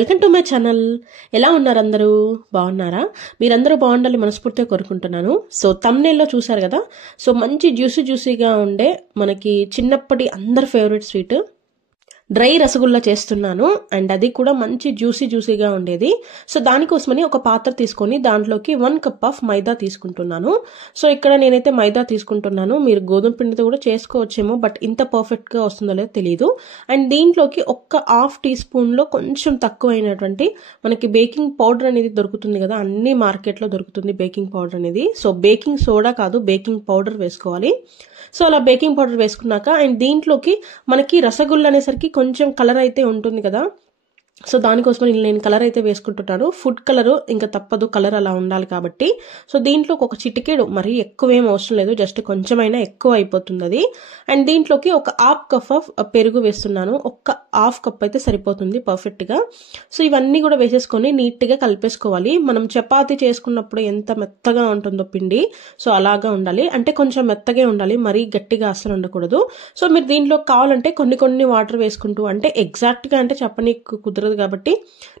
Welcome to my channel. ఎలా ఉన్నారు అందరూ? బాగున్నారా? మీరందరూ బాగుండాలి మనస్ఫూర్తిగా కోరుకుంటున్నాను. సో థంబ్నెయిల్లో చూసారు కదా. సో మంచి జ్యూసీగా ఉండే మనకి చిన్నప్పటి అందరి ఫేవరెట్ స్వీట్ డ్రై రసగుల్లా చేస్తున్నాను. అండ్ అది కూడా మంచి జ్యూసీగా ఉండేది. సో దానికోసమని ఒక పాత్ర తీసుకొని దాంట్లోకి 1 కప్ ఆఫ్ మైదా తీసుకుంటున్నాను. సో ఇక్కడ నేనైతే మైదా తీసుకుంటున్నాను. మీరు గోధుమ పిండితో కూడా చేసుకోవచ్చేమో, బట్ ఇంత పర్ఫెక్ట్గా వస్తుందో లేదో తెలియదు. అండ్ దీంట్లోకి ఒక హాఫ్ టీ స్పూన్లో కొంచెం తక్కువైనటువంటి మనకి బేకింగ్ పౌడర్ అనేది దొరుకుతుంది కదా, అన్ని మార్కెట్లో దొరుకుతుంది బేకింగ్ పౌడర్ అనేది. సో బేకింగ్ సోడా కాదు, బేకింగ్ పౌడర్ వేసుకోవాలి. సో అలా బేకింగ్ పౌడర్ వేసుకున్నాక అండ్ దీంట్లోకి మనకి రసగుల్లా అనేసరికి కొంచెం కలర్ అయితే ఉంటుంది కదా, సో దానికోసం నేను కలర్ అయితే వేసుకుంటున్నాను. ఫుడ్ కలర్ ఇంకా తప్పదు, కలర్ అలా ఉండాలి కాబట్టి. సో దీంట్లో ఒక చిటికెడు, మరీ ఎక్కువ ఏం అవసరం లేదు, జస్ట్ కొంచెమైనా ఎక్కువ అయిపోతుంది అది. అండ్ దీంట్లోకి ఒక హాఫ్ కప్ ఆఫ్ పెరుగు వేస్తున్నాను. ఒక హాఫ్ కప్ అయితే సరిపోతుంది పర్ఫెక్ట్గా. సో ఇవన్నీ కూడా వేసేసుకొని నీట్గా కలిపేసుకోవాలి. మనం చపాతీ చేసుకున్నప్పుడు ఎంత మెత్తగా ఉంటుందో పిండి, సో అలాగా ఉండాలి. అంటే కొంచెం మెత్తగా ఉండాలి, మరీ గట్టిగా అస్సలు ఉండకూడదు. సో మీరు దీంట్లో కావాలంటే కొన్ని వాటర్ వేసుకుంటూ, అంటే ఎగ్జాక్ట్గా అంటే చెప్పనీకి కుదరదు కాబట్టి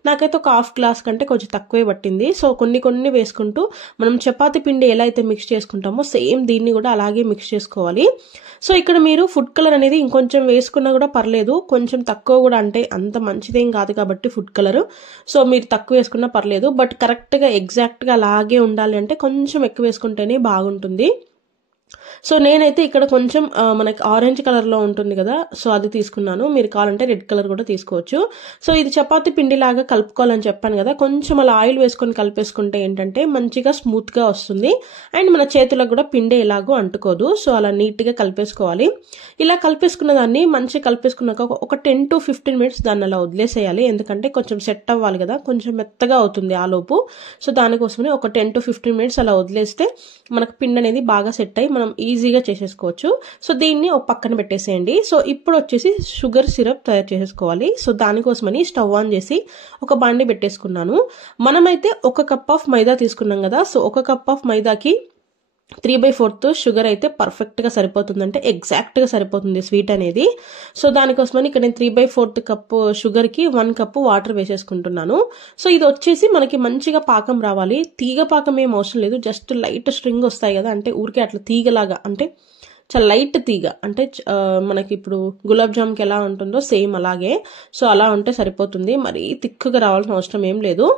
నాకైతే ఒక హాఫ్ గ్లాస్ కంటే కొంచెం తక్కువే పట్టింది. సో కొన్ని వేసుకుంటూ మనం చపాతీ పిండి ఎలా అయితే మిక్స్ చేసుకుంటామో సేమ్ దీన్ని కూడా అలాగే మిక్స్ చేసుకోవాలి. సో ఇక్కడ మీరు ఫుడ్ కలర్ అనేది ఇంకొంచెం వేసుకున్నా కూడా పర్లేదు, కొంచెం తక్కువ కూడా, అంటే అంత మంచిదేం కాదు కాబట్టి ఫుడ్ కలర్. సో మీరు తక్కువ వేసుకున్నా పర్లేదు, బట్ కరెక్ట్గా ఎగ్జాక్ట్గా అలాగే ఉండాలి అంటే కొంచెం ఎక్కువ వేసుకుంటేనే బాగుంటుంది. సో నేనైతే ఇక్కడ కొంచెం మనకి ఆరెంజ్ కలర్లో ఉంటుంది కదా, సో అది తీసుకున్నాను. మీరు కావాలంటే రెడ్ కలర్ కూడా తీసుకోవచ్చు. సో ఇది చపాతీ పిండి లాగా కలుపుకోవాలని చెప్పాను కదా, కొంచెం అలా ఆయిల్ వేసుకొని కలిపేసుకుంటే ఏంటంటే మంచిగా స్మూత్గా వస్తుంది. అండ్ మన చేతులకు కూడా పిండి ఎలాగో అంటుకోదు. సో అలా నీట్గా కలిపేసుకోవాలి. ఇలా కలిపేసుకున్న దాన్ని మంచిగా కలిపేసుకున్నాక ఒక 10 to 15 minutes దాన్ని అలా వదిలేసేయాలి. ఎందుకంటే కొంచెం సెట్ అవ్వాలి కదా, కొంచెం మెత్తగా అవుతుంది ఆ లోపు. సో దానికోసమని ఒక 10 to 15 minutes అలా వదిలేస్తే మనకు పిండి అనేది బాగా సెట్ అయ్యి మనం ఈజీగా చేసేసుకోవచ్చు. సో దీన్ని ఒక పక్కన పెట్టేసేయండి. సో ఇప్పుడు వచ్చేసి షుగర్ సిరప్ తయారు చేసేసుకోవాలి. సో దానికోసమని స్టవ్ ఆన్ చేసి ఒక బాండి పెట్టేసుకున్నాను. మనమైతే 1 కప్ ఆఫ్ మైదా తీసుకున్నాం కదా, సో 1 కప్ ఆఫ్ మైదాకి 3/4 షుగర్ అయితే పర్ఫెక్ట్ గా సరిపోతుంది, అంటే ఎగ్జాక్ట్ గా సరిపోతుంది స్వీట్ అనేది. సో దానికోసమని ఇక్కడ నేను 3/4 కప్ షుగర్ కి 1 కప్ వాటర్ వేసేసుకుంటున్నాను. సో ఇది వచ్చేసి మనకి మంచిగా పాకం రావాలి. తీగ పాకం ఏం అవసరం లేదు, జస్ట్ లైట్ స్ట్రింగ్ వస్తాయి కదా, అంటే ఊరికే అట్లా తీగలాగా, అంటే చాలా లైట్ తీగ, అంటే మనకి ఇప్పుడు గులాబ్ జామ్కి ఎలా ఉంటుందో సేమ్ అలాగే. సో అలా ఉంటే సరిపోతుంది, మరీ తిక్కుగా రావాల్సిన అవసరం ఏం లేదు.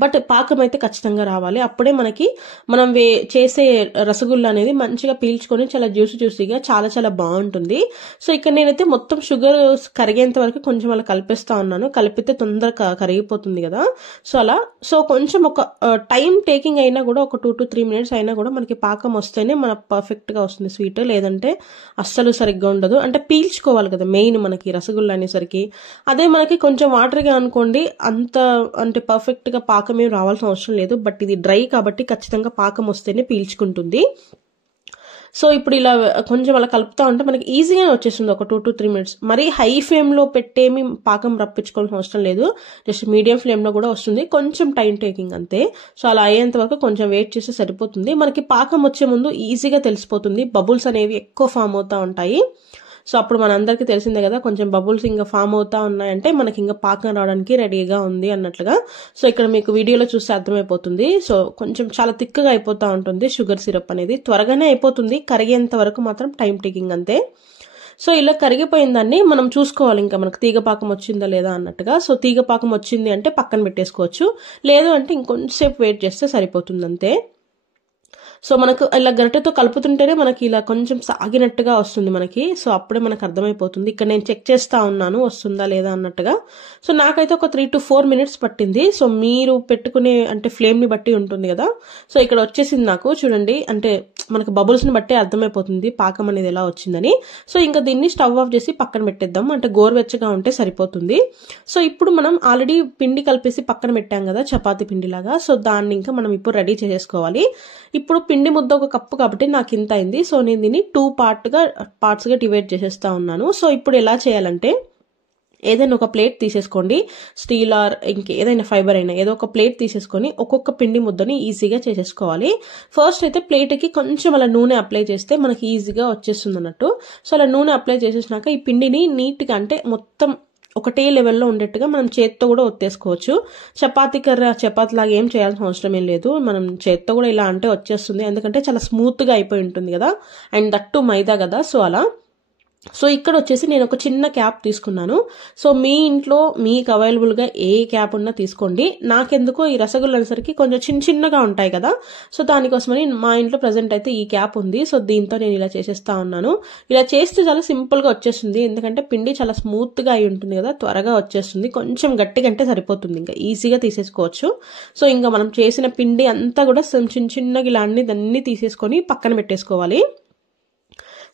బట్ పాకం అయితే ఖచ్చితంగా రావాలి, అప్పుడే మనకి మనం చేసే రసగుల్లా అనేది మంచిగా పీల్చుకొని చాలా జ్యూసీగా చాలా బాగుంటుంది. సో ఇక్కడ నేనైతే మొత్తం షుగర్ కరిగేంత వరకు కొంచెం అలా కలిపేస్తా ఉన్నాను. కలిపితే తొందరగా కరిగిపోతుంది కదా, సో అలా. సో కొంచెం ఒక టైం టేకింగ్ అయినా కూడా ఒక 2 to 3 minutes అయినా కూడా మనకి పాకం వస్తేనే మన పర్ఫెక్ట్ గా వస్తుంది స్వీట్, లేదంటే అస్సలు సరిగ్గా ఉండదు. అంటే పీల్చుకోవాలి కదా మెయిన్ మనకి రసగుల్లా అనేసరికి. అదే మనకి కొంచెం వాటర్గా అనుకోండి, అంత అంటే పర్ఫెక్ట్ గా పాకం ఏం రావాల్సిన అవసరం లేదు. బట్ ఇది డ్రై కాబట్టి ఖచ్చితంగా పాకం వస్తేనే పీల్చుకుంటుంది. సో ఇప్పుడు ఇలా కొంచెం అలా కలుపుతా ఉంటే మనకి ఈజీగానే వచ్చేస్తుంది ఒక 2 to 3 minutes. మరి హై ఫ్లేమ్ లో పెట్టేమి పాకం రప్పించుకోవాల్సిన అవసరం లేదు, జస్ట్ మీడియం ఫ్లేమ్ లో కూడా వస్తుంది, కొంచెం టైం టేకింగ్ అంతే. సో అలా అయ్యేంత వరకు కొంచెం వెయిట్ చేస్తే సరిపోతుంది. మనకి పాకం వచ్చే ముందు ఈజీగా తెలిసిపోతుంది, బబుల్స్ అనేవి ఎక్కువ ఫామ్ అవుతా ఉంటాయి. సో అప్పుడు మనందరికీ తెలిసిందే కదా, కొంచెం బబుల్స్ ఇంకా ఫామ్ అవుతా ఉన్నాయంటే మనకి ఇంకా పాకం రావడానికి రెడీగా ఉంది అన్నట్లుగా. సో ఇక్కడ మీకు వీడియోలో చూస్తే అర్థమైపోతుంది. సో కొంచెం చాలా థిక్గా అయిపోతా ఉంటుంది షుగర్ సిరప్ అనేది, త్వరగానే అయిపోతుంది, కరిగేంత వరకు మాత్రం టైం టేకింగ్ అంతే. సో ఇలా కరిగిపోయిన దాన్ని మనం చూసుకోవాలి, ఇంకా మనకు తీగ పాకం వచ్చిందా లేదా అన్నట్టుగా. సో తీగ పాకం వచ్చింది అంటే పక్కన పెట్టేసుకోవచ్చు, లేదు అంటే ఇంకొంచెంసేపు వెయిట్ చేస్తే సరిపోతుంది అంతే. సో మనకు ఇలా గరిటెతో కలుపుతుంటేనే మనకి ఇలా కొంచెం సాగినట్టుగా వస్తుంది మనకి. సో అప్పుడే మనకు అర్థమైపోతుంది. ఇక్కడ నేను చెక్ చేస్తా ఉన్నాను వస్తుందా లేదా అన్నట్టుగా. సో నాకైతే ఒక 3 to 4 minutes పట్టింది. సో మీరు పెట్టుకునే అంటే ఫ్లేమ్ ని బట్టి ఉంటుంది కదా. సో ఇక్కడ వచ్చేసింది నాకు, చూడండి, అంటే మనకు బబుల్స్ ని బట్టి అర్థమైపోతుంది పాకం అనేది ఎలా వచ్చిందని. సో ఇంకా దీన్ని స్టవ్ ఆఫ్ చేసి పక్కన పెట్టేద్దాం, అంటే గోరువెచ్చగా ఉంటే సరిపోతుంది. సో ఇప్పుడు మనం ఆల్రెడీ పిండి కలిపేసి పక్కన పెట్టాం కదా చపాతీ పిండిలాగా. సో దాన్ని ఇంకా మనం ఇప్పుడు రెడీ చేసేసుకోవాలి. ఇప్పుడు పిండి ముద్ద 1 కప్పు కాబట్టి నాకు ఇంత అయింది. సో నేను దీన్ని 2 పార్ట్స్ గా డివైడ్ చేసేస్తా ఉన్నాను. సో ఇప్పుడు ఎలా చేయాలంటే ఏదైనా ఒక ప్లేట్ తీసేసుకోండి, స్టీల్ ఆర్ ఇంకేదైనా ఫైబర్ అయినా ఏదో ఒక ప్లేట్ తీసేసుకొని ఒక్కొక్క పిండి ముద్దని ఈజీగా చేసేసుకోవాలి. ఫస్ట్ అయితే ప్లేట్కి కొంచెం అలా నూనె అప్లై చేస్తే మనకి ఈజీగా వచ్చేస్తుంది అన్నట్టు. సో అలా నూనె అప్లై చేసేసినాక ఈ పిండిని నీట్గా, అంటే మొత్తం ఒకటే లెవెల్లో ఉండేట్టుగా మనం చేత్తో కూడా ఒత్తేసుకోవచ్చు. చపాతీ లాగా ఏం చేయాల్సిన అవసరం ఏం లేదు. మనం చేత్తో కూడా ఇలా అంటే వచ్చేస్తుంది, ఎందుకంటే చాలా స్మూత్గా అయిపోయి ఉంటుంది కదా, అండ్ దట్టు మైదా కదా. సో అలా సో ఇక్కడ వచ్చేసి నేను ఒక చిన్న క్యాప్ తీసుకున్నాను. సో మీ ఇంట్లో మీకు అవైలబుల్గా ఏ క్యాప్ ఉన్నా తీసుకోండి. నాకెందుకో ఈ రసగుల్లా అనేసరికి కొంచెం చిన్నగా ఉంటాయి కదా, సో దానికోసమని మా ఇంట్లో ప్రజెంట్ అయితే ఈ క్యాప్ ఉంది. సో దీంతో నేను ఇలా చేసేస్తా ఉన్నాను. ఇలా చేస్తే చాలా సింపుల్గా వచ్చేస్తుంది, ఎందుకంటే పిండి చాలా స్మూత్గా అయి ఉంటుంది కదా, త్వరగా వచ్చేస్తుంది. కొంచెం గట్టిగా అంటే సరిపోతుంది, ఇంకా ఈజీగా తీసేసుకోవచ్చు. సో ఇంకా మనం చేసిన పిండి అంతా కూడా చిన్నగా ఇలా అన్ని తీసేసుకొని పక్కన పెట్టేసుకోవాలి.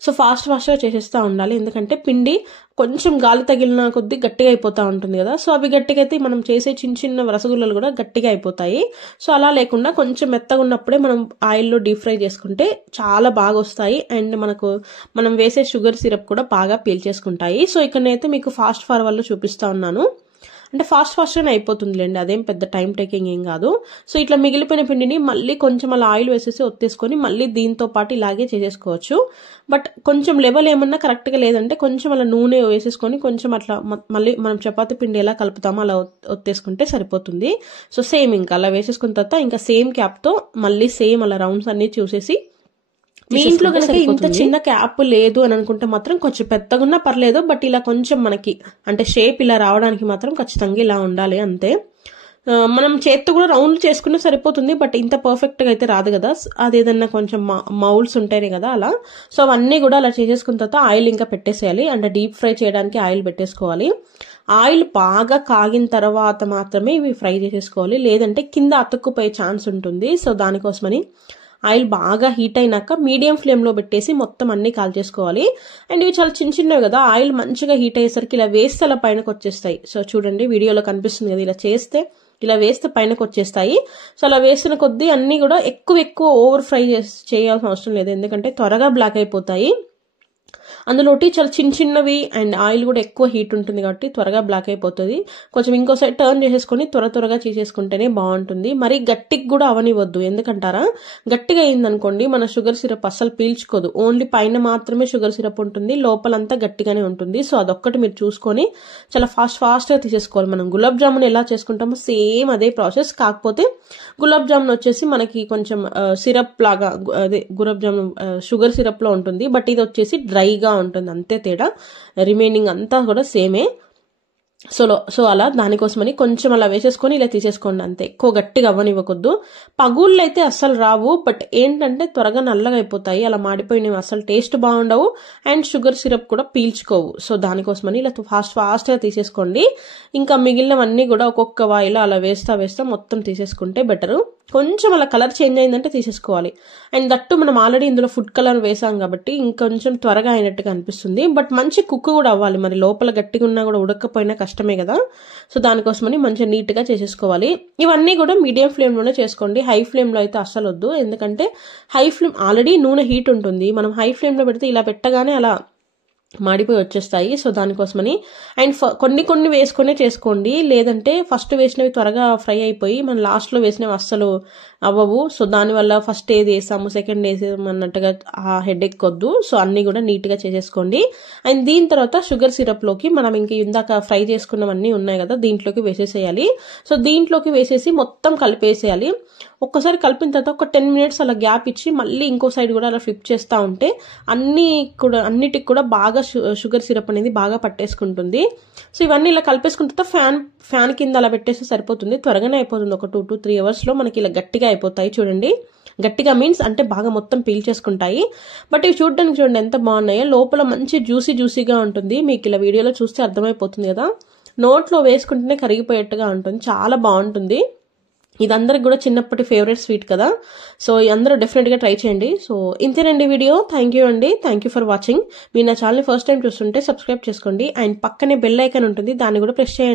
సో ఫాస్ట్గా చేసేస్తూ ఉండాలి, ఎందుకంటే పిండి కొంచెం గాలి తగిలిన కొద్దీ గట్టిగా అయిపోతూ ఉంటుంది కదా. సో అవి గట్టిగా అయితే మనం చేసే చిన్న రసగుల్లలు కూడా గట్టిగా అయిపోతాయి. సో అలా లేకుండా కొంచెం మెత్తగా ఉన్నప్పుడే మనం ఆయిల్లో డీప్ ఫ్రై చేసుకుంటే చాలా బాగా వస్తాయి, అండ్ మనం వేసే షుగర్ సిరప్ కూడా బాగా పీల్చేసుకుంటాయి. సో ఇక్కడనైతే మీకు ఫాస్ట్ ఫార్వర్డ్లో చూపిస్తా ఉన్నాను, అంటే ఫాస్ట్గానే అయిపోతుందిలేండి, అదేం పెద్ద టైం టేకింగ్ ఏం కాదు. సో ఇట్లా మిగిలిపోయిన పిండిని మళ్ళీ కొంచెం అలా ఆయిల్ వేసేసి ఒత్తేసుకొని మళ్ళీ దీంతో పాటు ఇలాగే చేసేసుకోవచ్చు. బట్ కొంచెం లెవెల్ ఏమన్నా కరెక్ట్గా లేదంటే కొంచెం అలా నూనె వేసేసుకొని కొంచెం అట్లా మళ్ళీ మనం చపాతీ పిండి ఎలా కలుపుతామో అలా ఒత్తేసుకుంటే సరిపోతుంది. సో సేమ్ ఇంకా అలా వేసేసుకున్న తర్వాత ఇంకా సేమ్ క్యాప్తో మళ్ళీ సేమ్ అలా రౌండ్స్ అన్ని చూసేసి, మీ ఇంట్లో కనుక ఇంత చిన్న క్యాప్ లేదు అని అనుకుంటే మాత్రం కొంచెం పెద్దగా ఉన్నా పర్లేదు, బట్ ఇలా కొంచెం మనకి అంటే షేప్ ఇలా రావడానికి మాత్రం ఖచ్చితంగా ఇలా ఉండాలి అంతే. మనం చేత్తో కూడా రౌండ్ చేసుకున్నా సరిపోతుంది, బట్ ఇంత పర్ఫెక్ట్ గా అయితే రాదు కదా, అదేదన్నా కొంచెం మౌల్స్ ఉంటాయి కదా అలా. సో అవన్నీ కూడా అలా చేసేసుకున్న తర్వాత ఆయిల్ ఇంకా పెట్టేసేయాలి, అంటే డీప్ ఫ్రై చేయడానికి ఆయిల్ పెట్టేసుకోవాలి. ఆయిల్ బాగా కాగిన తర్వాత మాత్రమే ఇవి ఫ్రై చేసేసుకోవాలి, లేదంటే కింద అతుక్కుపోయే ఛాన్స్ ఉంటుంది. సో దానికోసమని ఆయిల్ బాగా హీట్ అయినాక మీడియం ఫ్లేమ్లో పెట్టేసి మొత్తం అన్ని కాల్చేసుకోవాలి. అండ్ ఇవి చాలా చిన్నవి కదా, ఆయిల్ మంచిగా హీట్ అయ్యేసరికి ఇలా వేస్తే అలా పైనకు వచ్చేస్తాయి. సో చూడండి వీడియోలో కనిపిస్తుంది కదా, ఇలా వేస్తే పైనకు వచ్చేస్తాయి. సో అలా వేసిన కొద్దీ అన్ని కూడా ఎక్కువ ఓవర్ ఫ్రై చేయాల్సిన అవసరం లేదు, ఎందుకంటే త్వరగా బ్లాక్ అయిపోతాయి. అందులోటి చాలా చిన్నవి అండ్ ఆయిల్ కూడా ఎక్కువ హీట్ ఉంటుంది కాబట్టి త్వరగా బ్లాక్ అయిపోతుంది. కొంచెం ఇంకో సైడ్ టర్న్ చేసేసుకొని త్వరగా చేసేసుకుంటేనే బాగుంటుంది. మరి గట్టికి కూడా అవనివ్వద్దు, ఎందుకంటారా గట్టిగా అయిందనుకోండి మన షుగర్ సిరప్ అస్సలు పీల్చుకోదు, ఓన్లీ పైన మాత్రమే షుగర్ సిరప్ ఉంటుంది, లోపలంతా గట్టిగానే ఉంటుంది. సో అదొక్కటి మీరు చూసుకొని చాలా ఫాస్ట్గా తీసేసుకోవాలి. మనం గులాబ్ జామున్ ఎలా చేసుకుంటామో సేమ్ అదే ప్రాసెస్, కాకపోతే గులాబ్ జామున్ వచ్చేసి మనకి కొంచెం సిరప్ లాగా అదే గులాబ్ జామున్ షుగర్ సిరప్ లో ఉంటుంది, బట్ ఇది వచ్చేసి డ్రైగా ఉంటుంది, అంతే తేడా, రిమైనింగ్ అంతా కూడా సేమే. సో అలా దానికోసమని కొంచెం అలా వేసేసుకొని ఇలా తీసేసుకోండి అంతే, ఎక్కువ గట్టిగా అవ్వనివ్వకొద్దు. పగుళ్ళు అయితే అస్సలు రావు, బట్ ఏంటంటే త్వరగా నల్లగా అయిపోతాయి, అలా మాడిపోయినవి అస్సలు టేస్ట్ బాగుండవు అండ్ షుగర్ సిరప్ కూడా పీల్చుకోవు. సో దానికోసమని ఇలా ఫాస్ట్గా తీసేసుకోండి. ఇంకా మిగిలినవన్నీ కూడా ఒక్కొక్క వాయిలో అలా వేస్తా మొత్తం తీసేసుకుంటే బెటరు. కొంచెం అలా కలర్ చేంజ్ అయిందంటే తీసేసుకోవాలి. అండ్ దట్టు మనం ఆల్రెడీ ఇందులో ఫుడ్ కలర్ వేసాం కాబట్టి ఇంకొంచెం త్వరగా అయినట్టుగా అనిపిస్తుంది, బట్ మంచి కుక్ కూడా అవ్వాలి, మరి లోపల గట్టిగా ఉన్నా కూడా ఉడకపోయినా కష్టమే కదా. సో దానికోసమని మంచిగా నీట్గా చేసేసుకోవాలి. ఇవన్నీ కూడా మీడియం ఫ్లేమ్లోనే చేసుకోండి, హై ఫ్లేమ్లో అయితే అస్సలు వద్దు, ఎందుకంటే హై ఫ్లేమ్ ఆల్రెడీ నూనె హీట్ ఉంటుంది, మనం హై ఫ్లేమ్లో పెడితే ఇలా పెట్టగానే అలా మాడిపోయి వచ్చేస్తాయి. సో దానికోసమని అండ్ కొన్ని వేసుకునే చేసుకోండి, లేదంటే ఫస్ట్ వేసినవి త్వరగా ఫ్రై అయిపోయి మనం లాస్ట్లో వేసినవి అస్సలు అవ్వవు. సో దానివల్ల ఫస్ట్ ఏది వేసాము సెకండ్ వేసాము అన్నట్టుగా ఆ హెడ్ ఎక్కొద్దు. సో అన్ని కూడా నీట్గా చేసేసుకోండి. అండ్ దీని తర్వాత షుగర్ సిరప్లోకి మనం ఇంక ఇందాక ఫ్రై చేసుకున్నవన్నీ ఉన్నాయి కదా దీంట్లోకి వేసేసేయాలి. సో దీంట్లోకి వేసేసి మొత్తం కలిపేసేయాలి. ఒక్కసారి కలిపిన తర్వాత ఒక 10 minutes అలా గ్యాప్ ఇచ్చి మళ్ళీ ఇంకో సైడ్ కూడా అలా ఫ్లిప్ చేస్తూ ఉంటే అన్నిటికి కూడా బాగా షుగర్ సిరప్ అనేది బాగా పట్టేసుకుంటుంది. సో ఇవన్నీ ఇలా కలిపేసుకున్న తర్వాత ఫ్యాన్ కింద అలా పెట్టేస్తే సరిపోతుంది, త్వరగానే అయిపోతుంది. ఒక 2 to 3 hours లో మనకి ఇలా గట్టిగా అయిపోతాయి. చూడండి, గట్టిగా మీన్స్ అంటే బాగా మొత్తం పీల్చేసుకుంటాయి. బట్ ఇవి చూడడానికి చూడండి ఎంత బాగున్నాయో, లోపల మంచి జ్యూసీగా ఉంటుంది. మీకు ఇలా వీడియోలో చూస్తే అర్థమైపోతుంది కదా, నోట్లో వేసుకుంటేనే కరిగిపోయేట్టుగా ఉంటుంది, చాలా బాగుంటుంది. ఇది అందరికి కూడా చిన్నప్పటి ఫేవరెట్ స్వీట్ కదా. సో అందరూ డెఫినెట్గా ట్రై చేయండి. సో ఇంతేనండి వీడియో. థ్యాంక్ యూ అండి, థ్యాంక్ యూ ఫర్ వాచింగ్. మీరు నా ఛానల్ని ఫస్ట్ టైం చూస్తుంటే సబ్స్క్రైబ్ చేసుకోండి అండ్ పక్కనే బెల్ ఐకాన్ ఉంటుంది, దాన్ని కూడా ప్రెస్ చేయండి.